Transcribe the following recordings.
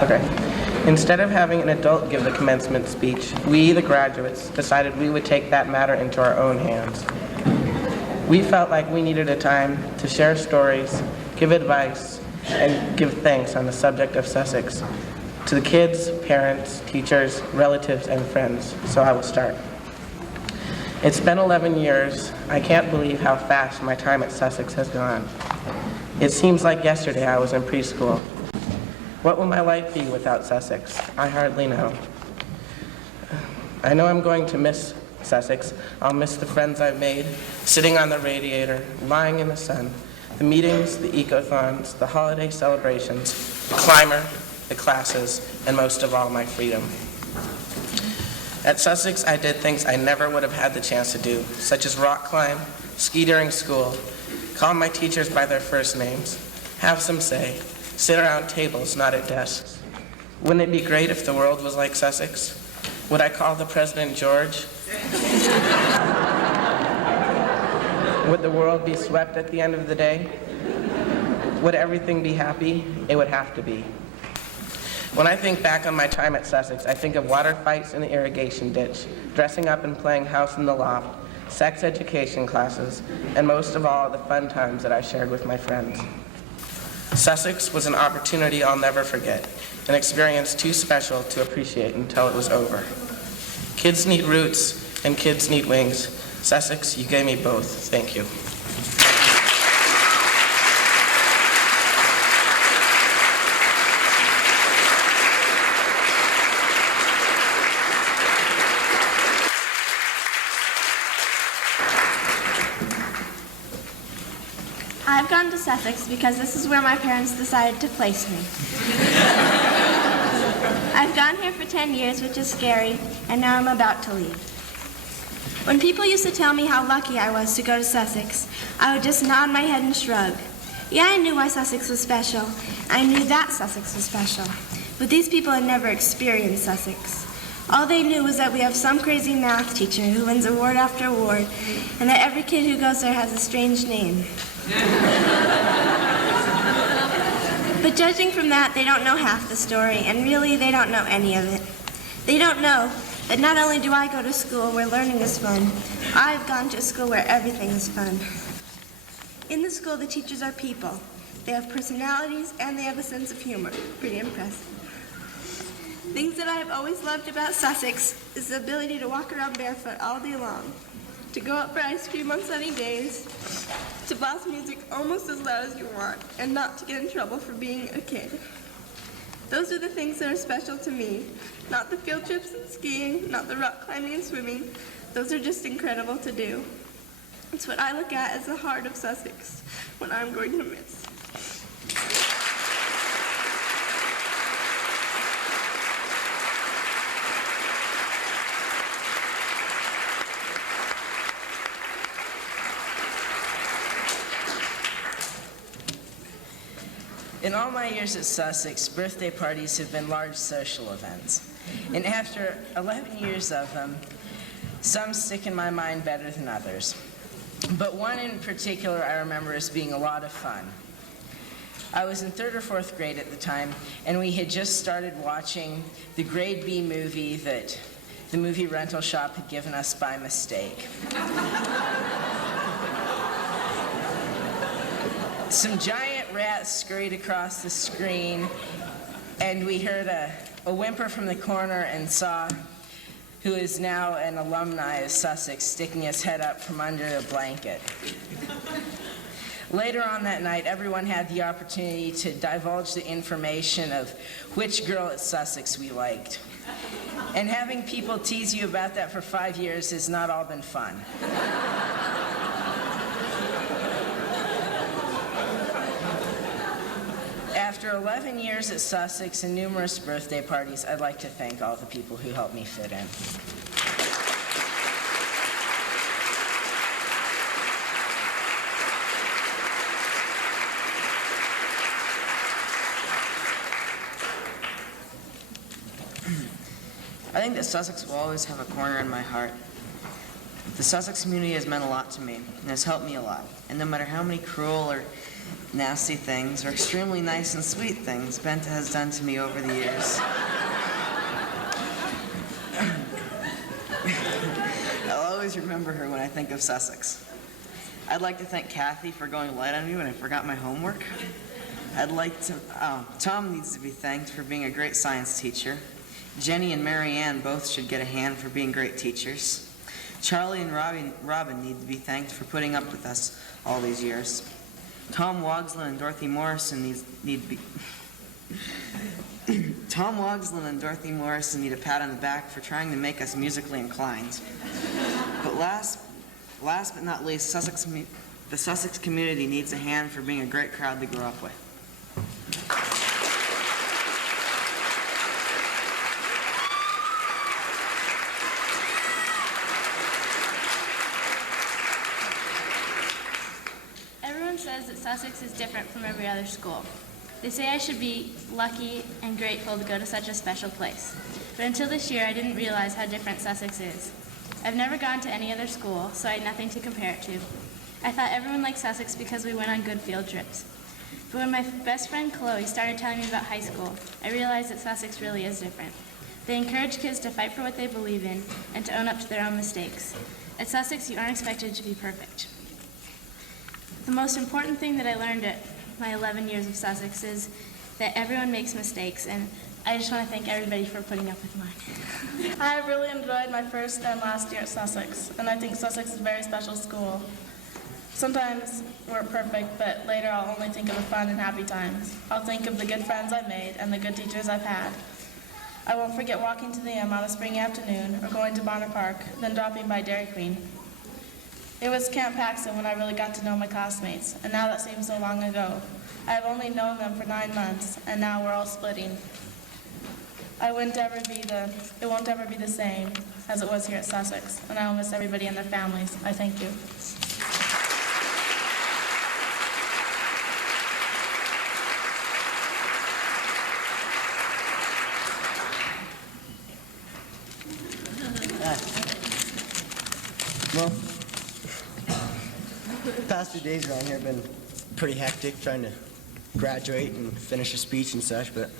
Okay. Instead of having an adult give the commencement speech, we, the graduates, decided we would take that matter into our own hands. We felt like we needed a time to share stories, give advice, and give thanks on the subject of Sussex to the kids, parents, teachers, relatives, and friends. So I will start. It's been 11 years. I can't believe how fast my time at Sussex has gone. It seems like yesterday I was in preschool. What will my life be without Sussex? I hardly know. I know I'm going to miss Sussex. I'll miss the friends I've made, sitting on the radiator, lying in the sun, the meetings, the ecothons, the holiday celebrations, the climber, the classes, and most of all, my freedom. At Sussex, I did things I never would have had the chance to do, such as rock climb, ski during school, call my teachers by their first names, have some say, sit around tables, not at desks. Wouldn't it be great if the world was like Sussex? Would I call the president George? Would the world be swept at the end of the day? Would everything be happy? It would have to be. When I think back on my time at Sussex, I think of water fights in the irrigation ditch, dressing up and playing house in the loft, sex education classes, and most of all, the fun times that I shared with my friends. Sussex was an opportunity I'll never forget, an experience too special to appreciate until it was over. Kids need roots, and kids need wings. Sussex, you gave me both. Thank you. I've gone to Sussex because this is where my parents decided to place me. I've gone here for 10 years, which is scary, and now I'm about to leave. When people used to tell me how lucky I was to go to Sussex, I would just nod my head and shrug. Yeah, I knew why Sussex was special. I knew that Sussex was special. But these people had never experienced Sussex. All they knew was that we have some crazy math teacher who wins award after award, and that every kid who goes there has a strange name. But judging from that, they don't know half the story, and really, they don't know any of it. They don't know that not only do I go to school where learning is fun, I've gone to a school where everything is fun. In the school, the teachers are people. They have personalities, and they have a sense of humor. Pretty impressive. Things that I have always loved about Sussex is the ability to walk around barefoot all day long, to go out for ice cream on sunny days, to blast music almost as loud as you want, and not to get in trouble for being a kid. Those are the things that are special to me, not the field trips and skiing, not the rock climbing and swimming. Those are just incredible to do. It's what I look at as the heart of Sussex, what I'm going to miss. In all my years at Sussex, birthday parties have been large social events. And after 11 years of them, some stick in my mind better than others. But one in particular I remember as being a lot of fun. I was in 3rd or 4th grade at the time, and we had just started watching the grade B movie that the movie rental shop had given us by mistake. Some giant rats scurried across the screen, and we heard a whimper from the corner and saw who is now an alumni of Sussex sticking his head up from under a blanket. Later on that night, everyone had the opportunity to divulge the information of which girl at Sussex we liked. And having people tease you about that for 5 years has not all been fun. After 11 years at Sussex and numerous birthday parties, I'd like to thank all the people who helped me fit in. I think that Sussex will always have a corner in my heart. The Sussex community has meant a lot to me and has helped me a lot. And no matter how many cruel or nasty things or extremely nice and sweet things Benta has done to me over the years, I'll always remember her when I think of Sussex. I'd like to thank Kathy for going light on me when I forgot my homework. Tom needs to be thanked for being a great science teacher. Jenny and Mary Ann both should get a hand for being great teachers. Charlie and Robin need to be thanked for putting up with us all these years. Tom Wogslin and Dorothy Morrison need to be Tom Wogslin and Dorothy Morrison need a pat on the back for trying to make us musically inclined. But last but not least, the Sussex community needs a hand for being a great crowd to grow up with. Says that Sussex is different from every other school. They say I should be lucky and grateful to go to such a special place. But until this year, I didn't realize how different Sussex is. I've never gone to any other school, so I had nothing to compare it to. I thought everyone liked Sussex because we went on good field trips. But when my best friend Chloe started telling me about high school, I realized that Sussex really is different. They encourage kids to fight for what they believe in and to own up to their own mistakes. At Sussex, you aren't expected to be perfect. The most important thing that I learned at my 11 years of Sussex is that everyone makes mistakes, and I just want to thank everybody for putting up with mine. I really enjoyed my first and last year at Sussex, and I think Sussex is a very special school. Sometimes we're perfect, but later I'll only think of the fun and happy times. I'll think of the good friends I've made and the good teachers I've had. I won't forget walking to the M on a spring afternoon or going to Bonner Park, then dropping by Dairy Queen. It was Camp Paxton when I really got to know my classmates, and now that seems so long ago. I've only known them for 9 months, and now we're all splitting. It won't ever be the same as it was here at Sussex, and I will miss everybody and their families. I thank you. Well, the past 2 days around here have been pretty hectic, trying to graduate and finish a speech and such, but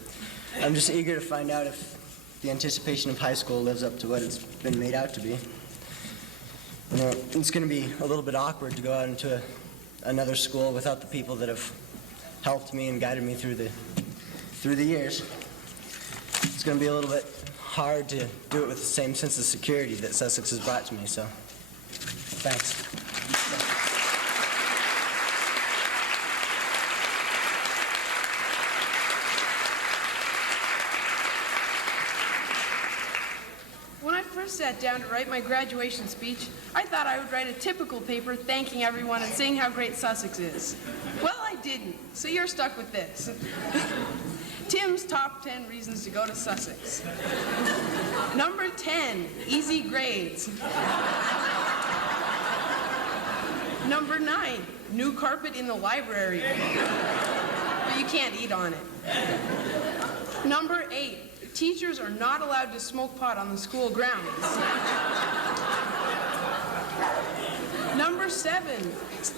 I'm just eager to find out if the anticipation of high school lives up to what it's been made out to be. You know, it's going to be a little bit awkward to go out into another school without the people that have helped me and guided me through the years. It's going to be a little bit hard to do it with the same sense of security that Sussex has brought to me, so thanks. When I first sat down to write my graduation speech, I thought I would write a typical paper thanking everyone and saying how great Sussex is. Well, I didn't, so you're stuck with this. Tim's top 10 reasons to go to Sussex. Number 10, easy grades. Number 9, new carpet in the library. But you can't eat on it. Number 8, teachers are not allowed to smoke pot on the school grounds. Number 7,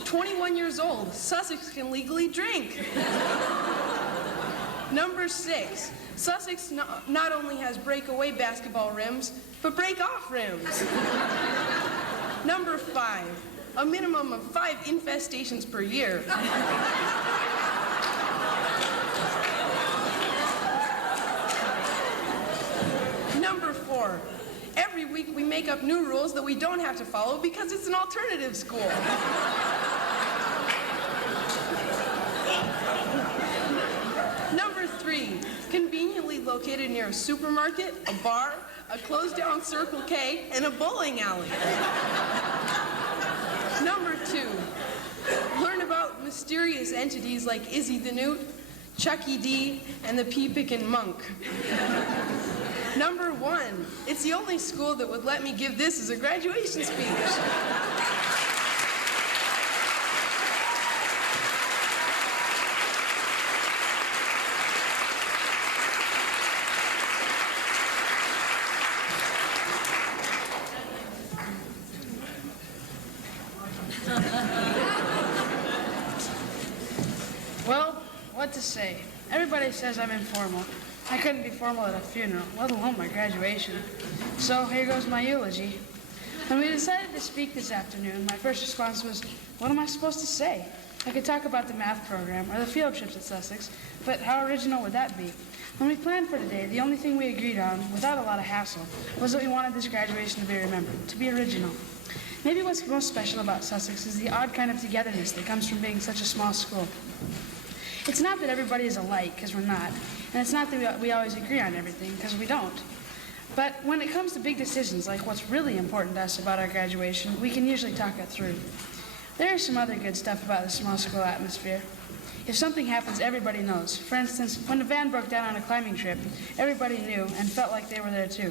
21 years old, Sussex can legally drink. Number 6, Sussex not only has breakaway basketball rims, but break-off rims. Number 5, a minimum of 5 infestations per year. Number 4, every week we make up new rules that we don't have to follow because it's an alternative school. Number 3, conveniently located near a supermarket, a bar, a closed-down Circle K, and a bowling alley. Number 2, learn about mysterious entities like Izzy the Newt, Chucky D, and the Pea-Pickin' Monk. Number 1, it's the only school that would let me give this as a graduation speech. Well, what to say? Everybody says I'm informal. I couldn't be formal at a funeral, let alone my graduation. So here goes my eulogy. When we decided to speak this afternoon, my first response was, what am I supposed to say? I could talk about the math program or the field trips at Sussex, but how original would that be? When we planned for today, the only thing we agreed on, without a lot of hassle, was that we wanted this graduation to be remembered, to be original. Maybe what's most special about Sussex is the odd kind of togetherness that comes from being such a small school. It's not that everybody is alike, because we're not, and it's not that we always agree on everything, because we don't. But when it comes to big decisions, like what's really important to us about our graduation, we can usually talk it through. There is some other good stuff about the small school atmosphere. If something happens, everybody knows. For instance, when the van broke down on a climbing trip, everybody knew and felt like they were there too.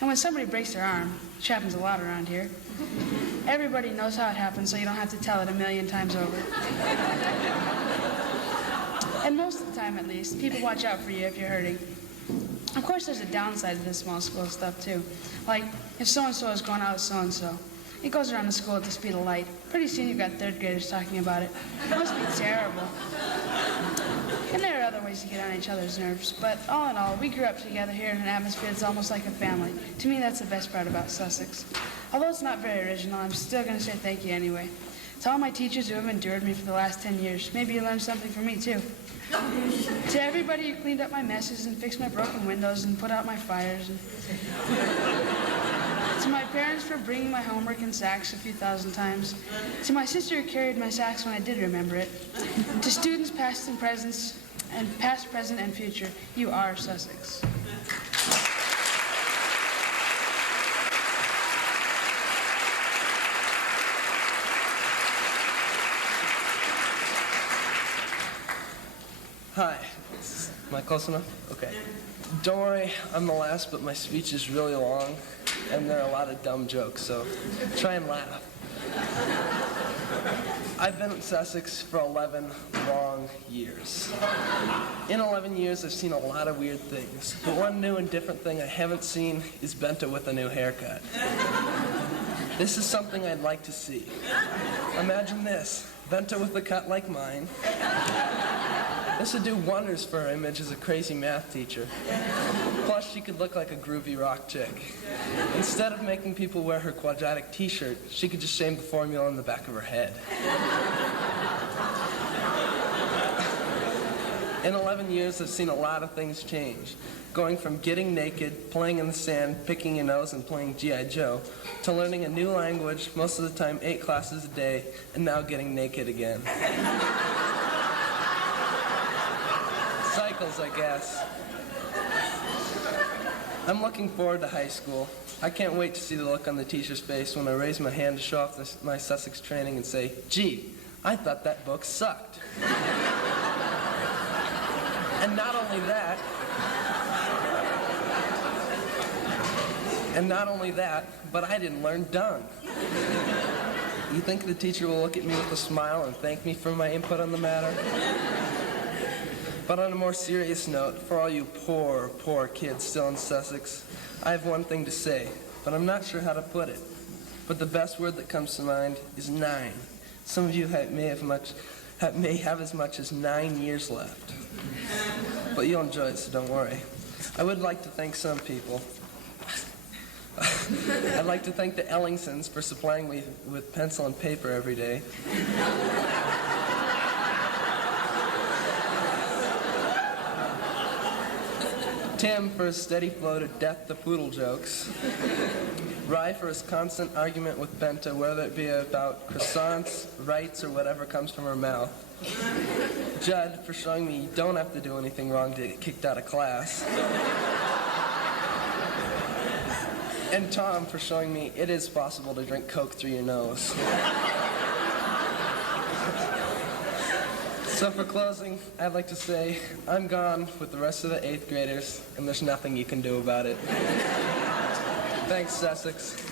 And when somebody breaks their arm, which happens a lot around here, everybody knows how it happens, so you don't have to tell it 1,000,000 times over. And most of the time, at least, people watch out for you if you're hurting. Of course, there's a downside to this small school stuff, too. Like, if so-and-so is going out with so-and-so, it goes around the school at the speed of light. Pretty soon you've got third graders talking about it. It must be terrible. And there are other ways to get on each other's nerves, but all in all, we grew up together here in an atmosphere that's almost like a family. To me, that's the best part about Sussex. Although it's not very original, I'm still going to say thank you anyway. To all my teachers who have endured me for the last 10 years, maybe you learned something from me too. To everybody who cleaned up my messes and fixed my broken windows and put out my fires. And to my parents for bringing my homework in sacks a few thousand times. To my sister who carried my sacks when I did remember it. To students past, present, and future, you are Sussex. Hi. Am I close enough? Okay. Don't worry, I'm the last, but my speech is really long, and there are a lot of dumb jokes, so try and laugh. I've been in Sussex for 11 long years. In 11 years, I've seen a lot of weird things, but one new and different thing I haven't seen is Benta with a new haircut. This is something I'd like to see. Imagine this, Benta with a cut like mine. This would do wonders for her image as a crazy math teacher. Plus, she could look like a groovy rock chick. Instead of making people wear her quadratic t-shirt, she could just shame the formula on the back of her head. In 11 years, I've seen a lot of things change. Going from getting naked, playing in the sand, picking your nose, and playing G.I. Joe, to learning a new language, most of the time 8 classes a day, and now getting naked again. Cycles, I guess. I'm looking forward to high school. I can't wait to see the look on the teacher's face when I raise my hand to show off my Sussex training and say, gee, I thought that book sucked. And not only that, but I didn't learn dung. You think the teacher will look at me with a smile and thank me for my input on the matter? But on a more serious note, for all you poor, poor kids still in Sussex, I have one thing to say, but I'm not sure how to put it. But the best word that comes to mind is 9. Some of you may have as much as 9 years left. But you'll enjoy it, so don't worry. I would like to thank some people. I'd like to thank the Ellingsons for supplying me with pencil and paper every day. Tim for his steady flow to death the poodle jokes. Rye for his constant argument with Benta, whether it be about croissants, rights, or whatever comes from her mouth. Judd for showing me you don't have to do anything wrong to get kicked out of class. And Tom for showing me it is possible to drink Coke through your nose. So for closing, I'd like to say I'm gone with the rest of the 8th graders, and there's nothing you can do about it. Thanks, Sussex.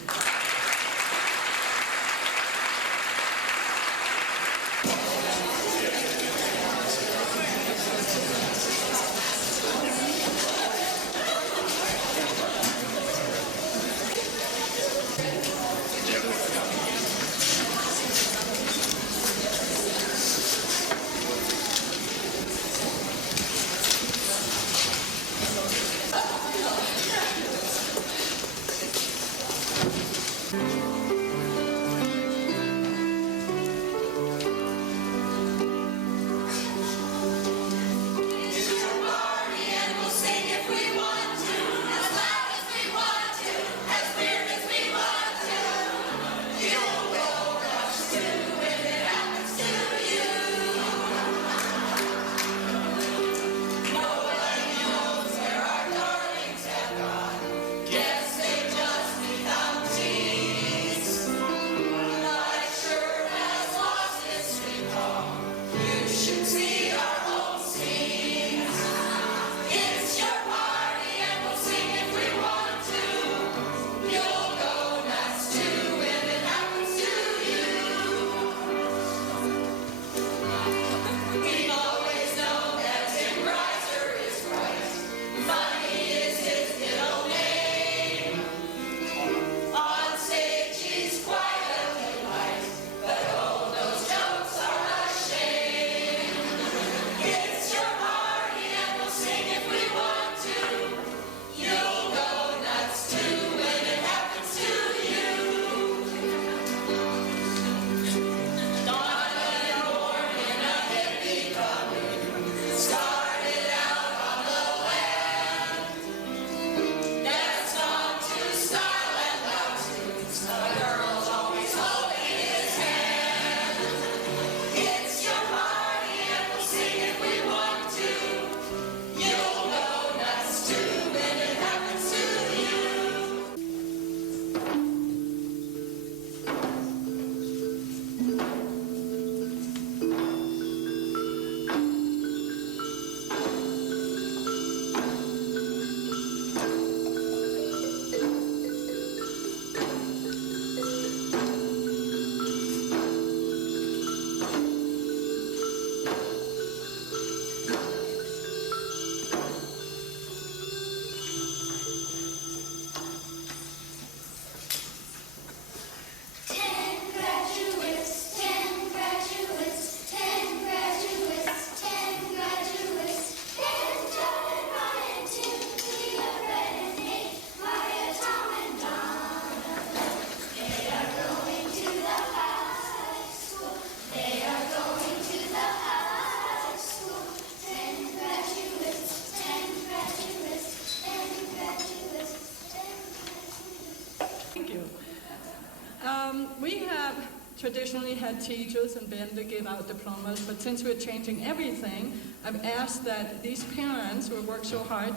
We have traditionally had teachers and been to give out diplomas, but since we're changing everything, I've asked that these parents who have worked so hard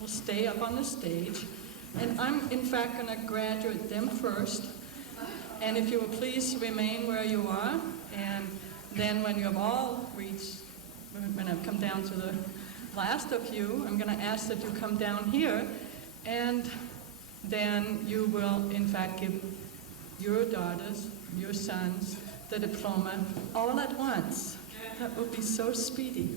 will stay up on the stage. And I'm, in fact, going to graduate them first. And if you will please remain where you are, and then when you have all reached, when I've come down to the last of you, I'm going to ask that you come down here, and then you will, in fact, give your daughters, your sons, the diploma all at once. That would be so speedy.